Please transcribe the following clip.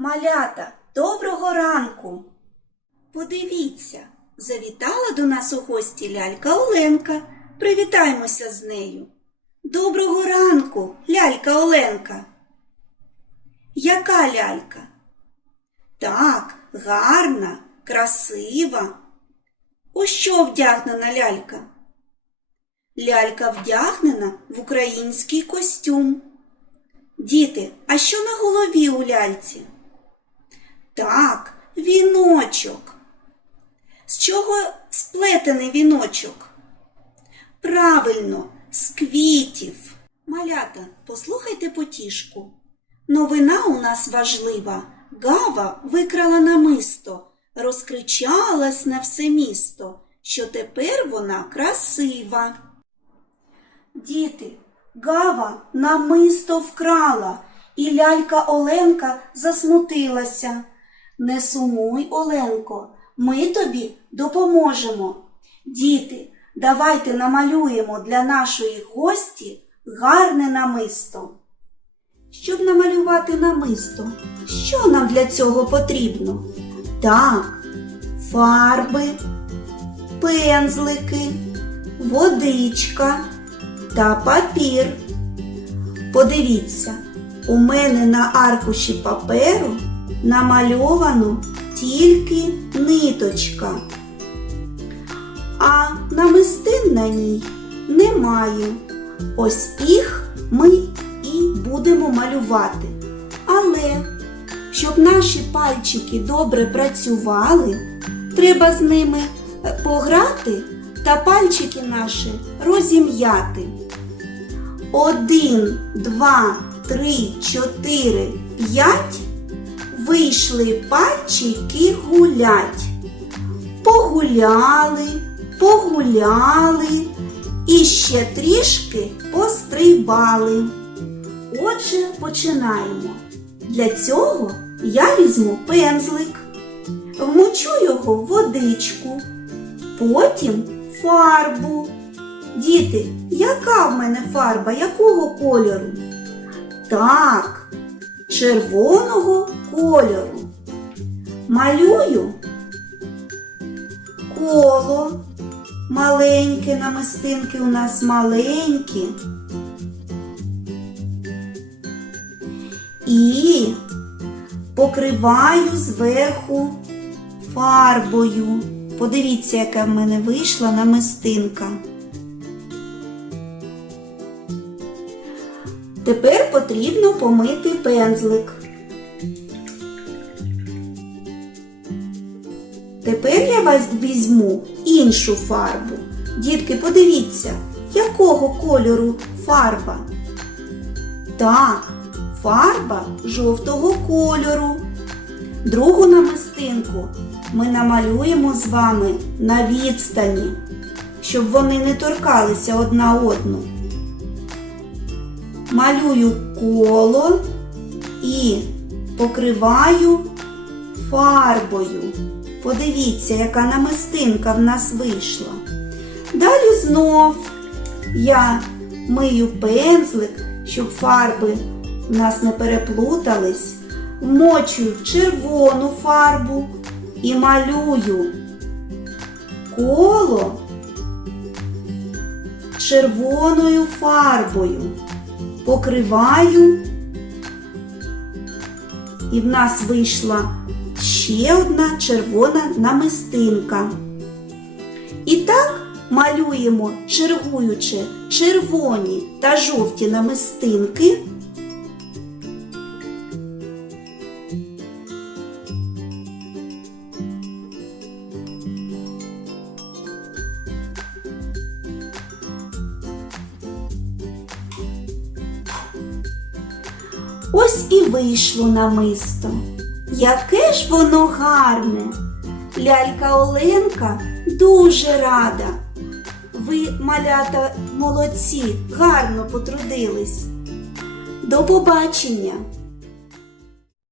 Малята, доброго ранку! Подивіться, завітала до нас у гості лялька Оленка. Привітаємося з нею. Доброго ранку, лялька Оленка. Яка лялька? Так, гарна, красива. У що вдягнена лялька? Лялька вдягнена в український костюм. Діти, а що на голові у ляльці? Так, віночок. З чого сплетений віночок? Правильно, з квітів. Малята, послухайте потішку. Новина у нас важлива. Гава викрала намисто, розкричалась на все місто, що тепер вона красива. Діти, Гава намисто вкрала, і лялька Оленка засмутилася. Не сумуй, Оленко, ми тобі допоможемо. Діти, давайте намалюємо для нашої гості гарне намисто. Щоб намалювати намисто, що нам для цього потрібно? Так, фарби, пензлики, водичка та папір. Подивіться, у мене на аркуші паперу намальовано тільки ниточка, а намистин на ній немає. Ось їх ми і будемо малювати. Але щоб наші пальчики добре працювали, треба з ними е, пограти та пальчики наші розім'яти. Один, два, три, чотири, п'ять. Вийшли пальчики гулять. Погуляли, погуляли і ще трішки пострибали. Отже, починаємо. Для цього я візьму пензлик, вмочу його в водичку, потім фарбу. Діти, яка в мене фарба, якого кольору? Так, червоного кольору. Малюю коло. Маленькі намистинки у нас маленькі. І покриваю зверху фарбою. Подивіться, яка в мене вийшла намистинка. Тепер потрібно помити пензлик. Тепер я вас візьму іншу фарбу. Дітки, подивіться, якого кольору фарба? Так, фарба жовтого кольору. Другу намистинку ми намалюємо з вами на відстані, щоб вони не торкалися одна одну. Малюю коло і покриваю фарбою. Подивіться, яка намистинка в нас вийшла. Далі знов я мию пензлик, щоб фарби в нас не переплутались, вмочую в червону фарбу і малюю коло червоною фарбою. Покриваю, і в нас вийшла ще одна червона намистинка. І так малюємо, чергуючи червоні та жовті намистинки. Ось і вийшло намисто. Яке ж воно гарне! Лялька Оленка дуже рада. Ви, малята, молодці, гарно потрудились. До побачення!